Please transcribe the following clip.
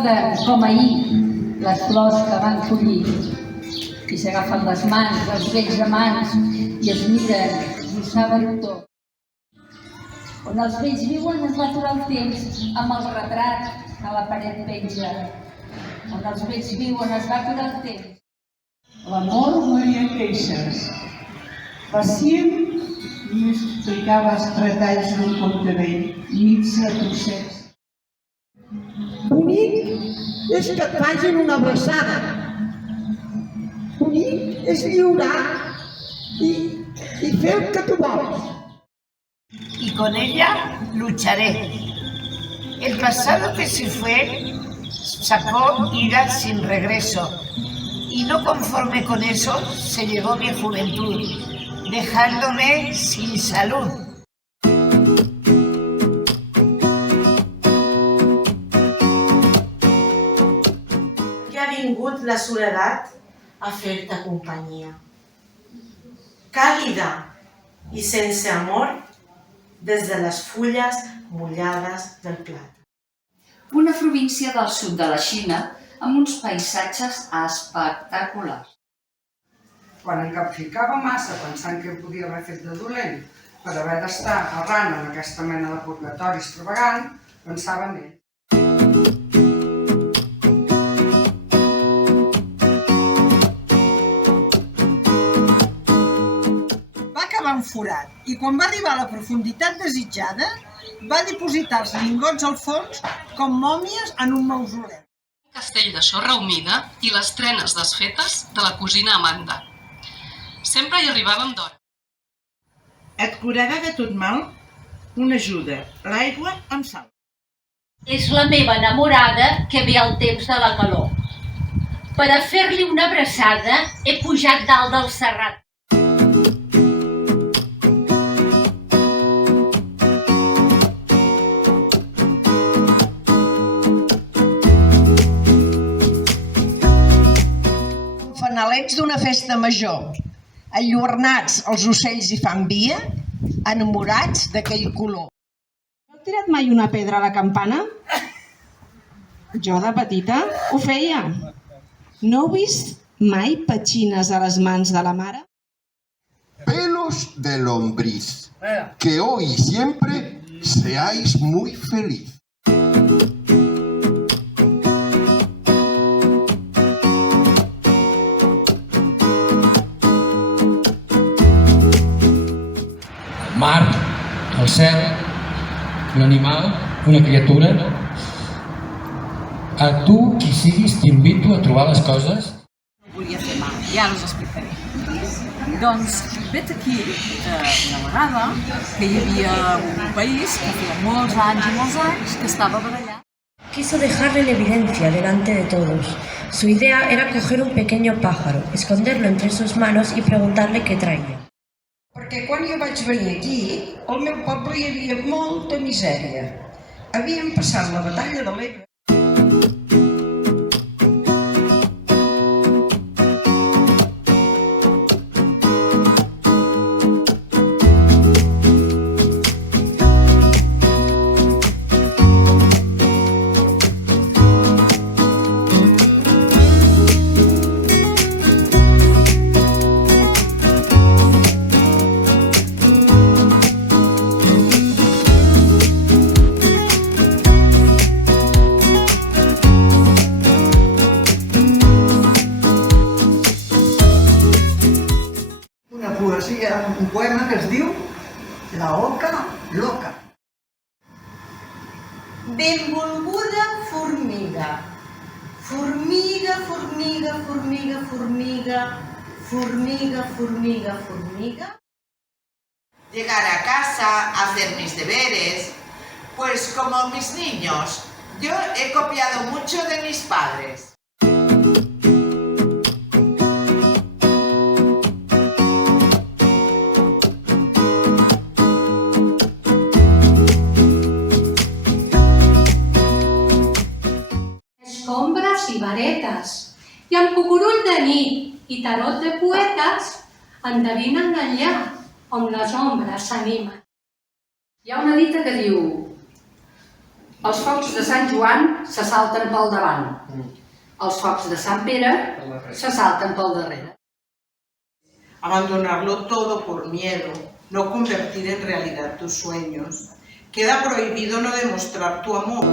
recorden com ahir les flors que van collir i s'agafen les mans, els vells amants, i es miren i ho saben tot. On els vells viuen es va aturar el temps amb el retrat que a la paret penja. On els vells viuen es va aturar el temps. L'amor moria en queixes. Pacient i explicava els retalls d'un conte vell, mig de trossets. Bonic és que et facin una abraçada. Bonic és lliurar i fer el que tu vols. Y con ella lucharé. El pasado que se fue sacó ira sin regreso, y no conforme con eso se llevó mi juventud, dejándome sin salud. Que ha vingut la soledat a fer-te companyia. Càlida i sense amor, des de les fulles mullades del plat. Una província del sud de la Xina amb uns paisatges espectaculars. Quan em capficava massa pensant que podia haver fet de dolent per haver d'estar errant en aquesta mena de purgatori extravagant, pensava en ell. Va cavar un forat i quan va arribar a la profunditat desitjada va dipositar els lingots al fons com mòmies en un mausoleu. Castell de sorra humida i les trenes desfetes de la cosina Amanda. Sempre hi arribàvem d'hora. Et curarà de tot mal una ajuda, l'aigua amb sal. És la meva enamorada que ve al temps de la calor. Per a fer-li una abraçada he pujat dalt del serrat. Fanalets d'una festa major, enlluernats els ocells hi fan via, enamorats d'aquell color. Heu tirat mai una pedra a la campana? Jo de petita ho feia. No heu vist mai petxines a les mans de la mare? Pelos de lombriz, que hoy y siempre seáis muy feliz. Mar, el cel, un animal, una criatura. A tu, qui siguis, t'invito a trobar les coses. No volia fer mal, ja us explicaré. Doncs vet aquí una vegada que hi havia un país que feia molts anys que estava barallat. Quiso dejarle en evidencia delante de todos. Su idea era coger un pequeño pájaro, esconderlo entre sus manos y preguntarle qué traía. Perquè quan jo vaig venir aquí, al meu poble hi havia molta misèria. Havíem passat la batalla de l'Ebre. Un poema que es diu La oca loca. Benvolguda formiga, formiga, formiga, formiga, formiga, formiga, formiga, formiga. Llegar a casa, hacer mis deberes, pues como mis niños, yo he copiado mucho de mis padres. Escombres i varetes, i amb cucurull de nit i tarot de poetes endevinen enllà on les ombres s'animen. Hi ha una dita que diu: Els focs de Sant Joan se salten pel davant. Els focs de Sant Pere se salten pel darrere. Abandonarlo todo por miedo, no convertir en realidad tus sueños. Queda prohibido no demostrar tu amor.